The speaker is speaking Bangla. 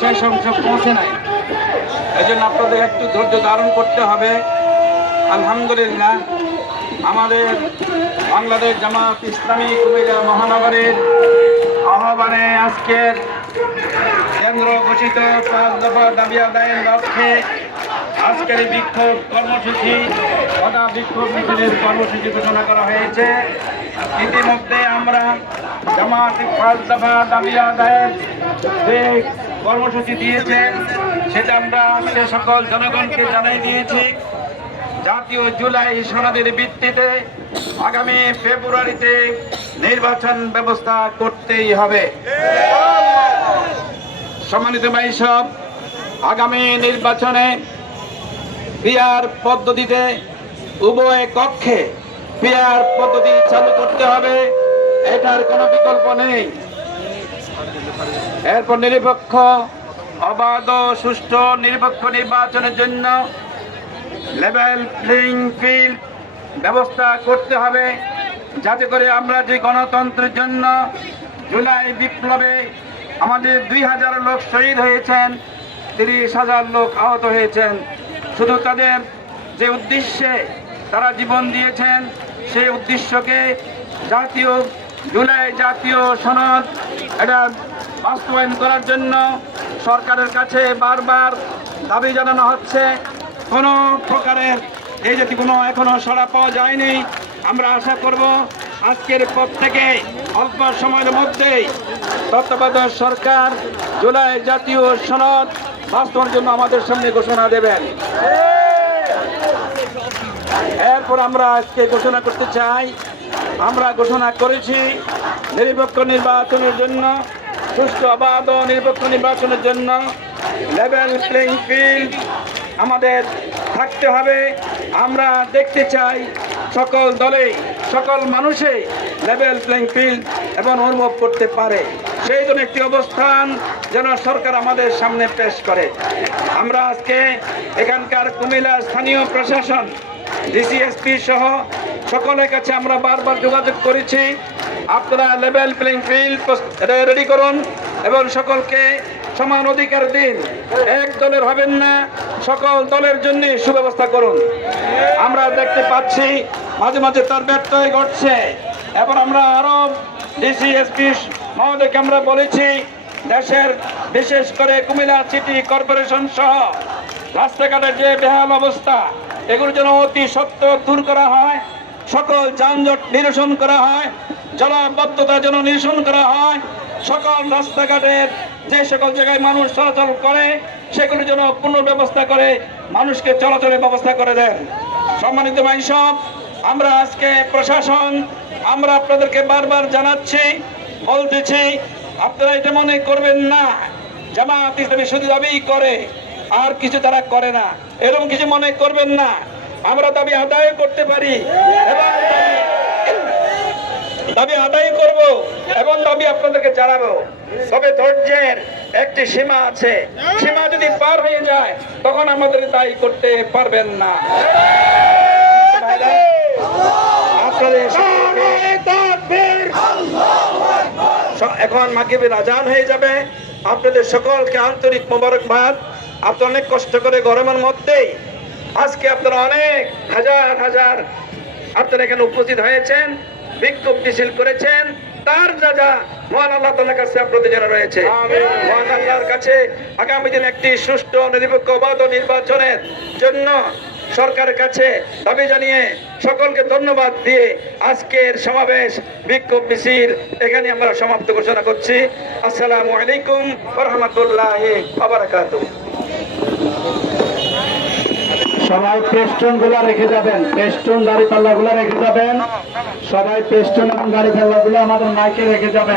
শেষ অংশ পৌঁছে নাই, এই জন্য আপনাদের একটু ধৈর্য ধারণ করতে হবে। আলহামদুলিল্লাহ, আমাদের বাংলাদেশ জামাত ইসলামী কুমিল্লা মহানগরের আহ্বানে আজকের কেন্দ্র ঘোষিত 5 দফা দাবি আদায়ের লক্ষ্যে আজকের বিক্ষোভ কর্মসূচি বিক্ষোভ মিছিলের কর্মসূচি ঘোষণা করা হয়েছে। ইতিমধ্যে আমরা জামাত 5 দফা দাবি আদায়ের যে কর্মসূচি দিয়েছেন সেটা আমরা সে সকল জনগণকে জানাই দিয়েছি। জাতীয় জুলাই সনদের ভিত্তিতে আগামী ফেব্রুয়ারিতে নির্বাচন ব্যবস্থা করতেই হবে। সম্মানিত ভাই সব, আগামী নির্বাচনে পিআর পদ্ধতিতে উভয় কক্ষে পিআর পদ্ধতি চালু করতে হবে, এটার কোনো বিকল্প নেই। এরপর নিরপেক্ষ অবাধ সুষ্ঠু নিরপেক্ষ নির্বাচনের জন্য লেভেল প্লেইং ফিল্ড ব্যবস্থা করতে হবে, যাতে করে আমরা যে গণতন্ত্রের জন্য জুলাই বিপ্লবে আমাদের 2000 লোক শহীদ হয়েছেন, 30,000 লোক আহত হয়েছেন, শুধু তাদের যে উদ্দেশ্যে তারা জীবন দিয়েছেন সেই উদ্দেশ্যকে জাতীয় সনদ এটা বাস্তবায়ন করার জন্য সরকারের কাছে বারবার দাবি জানানো হচ্ছে। কোনো প্রকারের এই জাতীয় কোনো এখনো সাড়া পাওয়া যায়নি। আমরা আশা করব আজকের পর থেকে অল্প সময়ের মধ্যেই তত্ত্বাবধায়ক সরকার জুলাই জাতীয় সনদ বাস্তবায়নের জন্য আমাদের সামনে ঘোষণা দেবেন। এরপর আমরা আজকে ঘোষণা করতে চাই, আমরা ঘোষণা করেছি নিরপেক্ষ নির্বাচনের জন্য, সুষ্ঠু অবাধ নিরপেক্ষ নির্বাচনের জন্য লেভেল প্লেইং ফিল্ড আমাদের থাকতে হবে। আমরা দেখতে চাই সকল দলে সকল মানুষে লেভেল প্লেইং ফিল্ড এবং অনুভব করতে পারে, সেই জন্য একটি অবস্থান যেন সরকার আমাদের সামনে পেশ করে। আমরা আজকে এখানকার কুমিল্লা স্থানীয় প্রশাসন ডিসিএসপি সহ সকলের কাছে আমরা বারবার যোগাযোগ করেছি, আপনারা লেভেল প্লেইং ফিল্ড রেডি করুন এবং সকলকে সমান অধিকার দিন, এক দলের হবেন না, সকল দলের জন্য সুব্যবস্থা করুন। আমরা দেখতে পাচ্ছি মাঝে মাঝে তার ব্যত্যয় ঘটছে এবং আমরা আরো ডিসিএসপি মহোদয়কে আমরা বলেছি দেশের বিশেষ করে কুমিল্লা সিটি কর্পোরেশন সহ রাস্তাঘাটের যে বেহাল অবস্থা এগুলো যেন অতি সত্বর দূর করা হয়, সকল যানজট নিরসন করা হয়, জলাবদ্ধতা যেন নিরসন করা হয়, সকল রাস্তাঘাটের যে সকল জায়গায় মানুষ চলাচল করে সেগুলো যেন পুনর্ব্যবস্থা করে মানুষকে চলাচলের ব্যবস্থা করে দেন। সম্মানিত ভাই সব, আমরা আজকে প্রশাসন আমরা আপনাদেরকে বারবার জানাচ্ছি, বলতেছি, আপনারা এটা মনে করবেন না জামাত ইসলামী শুধু দাবি করে আর কিছু তারা করে না, এরকম কিছু মনে করবেন না। আমরা দাবি আদায় করতে পারি এবং দাবি আদায় করব এবং দাবি আপনাদেরকে জানাবো, তবে ধৈর্যের একটি সীমা আছে, সীমা যদি পার হয়ে যায় তখন আমাদের দায়ী করতে পারবেন না। এখন মাগরিবের আজান হয়ে যাবে, আপনাদের সকলকে আন্তরিক মোবারকবাদ। আপনারা অনেক কষ্ট করে গরমের মধ্যেই আজকে আপনারা অনেক হাজার আপনারা এখানে উপস্থিত হয়েছেন, বিক্ষোভ মিছিল করেছেন, তার যা মহান আল্লাহ তাআলার কাছে আপনাদের জানা রয়েছে। মহান আল্লাহর কাছে আগামী দিন একটি সুষ্ঠু নিরপেক্ষ অবাধ নির্বাচনের জন্য সরকারের কাছে দাবি জানিয়ে সকলকে ধন্যবাদ দিয়ে আজকের সমাবেশ বিক্ষোভ মিছিল এখানে আমরা সমাপ্ত ঘোষণা করছি। আসসালামু আলাইকুম ওয়া রাহমাতুল্লাহি ওয়া বারাকাতুহু। সবাই পেস্টন গুলা রেখে যাবেন, পেস্টন দাড়ি পাল্লা গুলা রেখে যাবেন, সবাই পেস্টন এবং দাড়ি পাল্লা গুলো আমাদের মাইকে রেখে যাবেন।